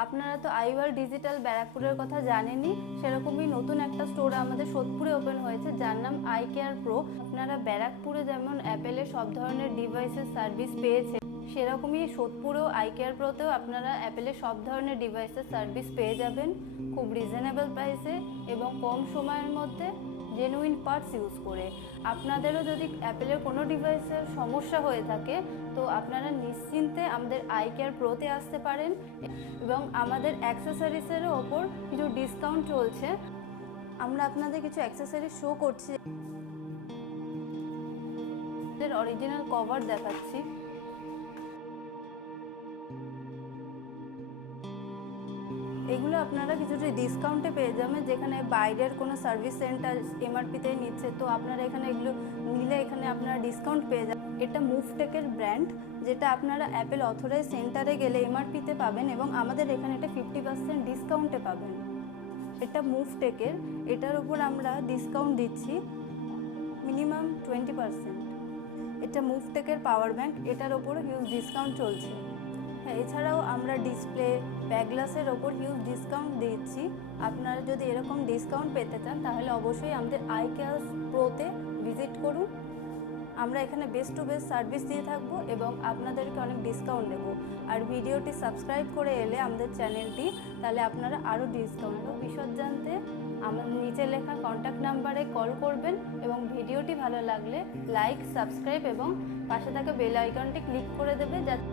আপনারা তো আইওয়াল ডিজিটাল ব্যারাকপুরের কথা জানেনই, সেরকমই নতুন একটা স্টোর আমাদের সোদপুরে ওপেন হয়েছে যার নাম আই কেয়ার প্রো। আপনারা ব্যারাকপুরে যেমন অ্যাপেলের সব ধরনের ডিভাইসের সার্ভিস পেয়েছে, সেরকমই সোদপুরেও আই কেয়ার প্রোতেও আপনারা অ্যাপেলের সব ধরনের ডিভাইসের সার্ভিস পেয়ে যাবেন খুব রিজনেবল প্রাইসে এবং কম সময়ের মধ্যে জেনুইন পার্টস ইউজ করে। আপনাদেরও যদি অ্যাপেলের কোনো ডিভাইসের সমস্যা হয়ে থাকে তো আপনারা নিশ্চিন্তে আমাদের আই কেয়ার প্রোতে আসতে পারেন এবং আমাদের অ্যাক্সেসরিজেরও ওপর কিছু ডিসকাউন্ট চলছে। আমরা আপনাদের কিছু অ্যাক্সেসরিজ শো করছি, অরিজিনাল কভার দেখাচ্ছি। এগুলো আপনারা কিছুটা ডিসকাউন্টে পেয়ে যাবেন, যেখানে বাইরের কোনো সার্ভিস সেন্টার এমআরপিতে নিচ্ছে, তো আপনারা এখানে এগুলো নিলে এখানে আপনারা ডিসকাউন্ট পেয়ে যাবেন। এটা মুভটেকের ব্র্যান্ড, যেটা আপনারা অ্যাপেল অথরাইজ সেন্টারে গেলে এমআরপিতে পাবেন এবং আমাদের এখানে এটা 50% ডিসকাউন্টে পাবেন। এটা মুভটেকের, এটার উপর আমরা ডিসকাউন্ট দিচ্ছি মিনিমাম 20%। এটা মুভটেকের পাওয়ার ব্যাঙ্ক, এটার ওপরও হিউজ ডিসকাউন্ট চলছে। হ্যাঁ, এছাড়াও আমরা ডিসপ্লে ব্যাকগ্লাসের ওপর হিউজ ডিসকাউন্ট দিচ্ছি। আপনারা যদি এরকম ডিসকাউন্ট পেতে চান তাহলে অবশ্যই আমাদের আই কেয়ার প্রোতে ভিজিট করুন। আমরা এখানে বেস্ট টু বেস্ট সার্ভিস দিয়ে থাকবো এবং আপনাদেরকে অনেক ডিসকাউন্ট দেবো। আর ভিডিওটি সাবস্ক্রাইব করে এলে আমাদের চ্যানেলটি, তাহলে আপনারা আরও ডিসকাউন্ট দেবো। বিশদ জানতে আমাদের নিচে লেখা কন্ট্যাক্ট নাম্বারে কল করবেন এবং ভিডিওটি ভালো লাগলে লাইক, সাবস্ক্রাইব এবং পাশে থাকা বেল আইকনটি ক্লিক করে দেবে, যাতে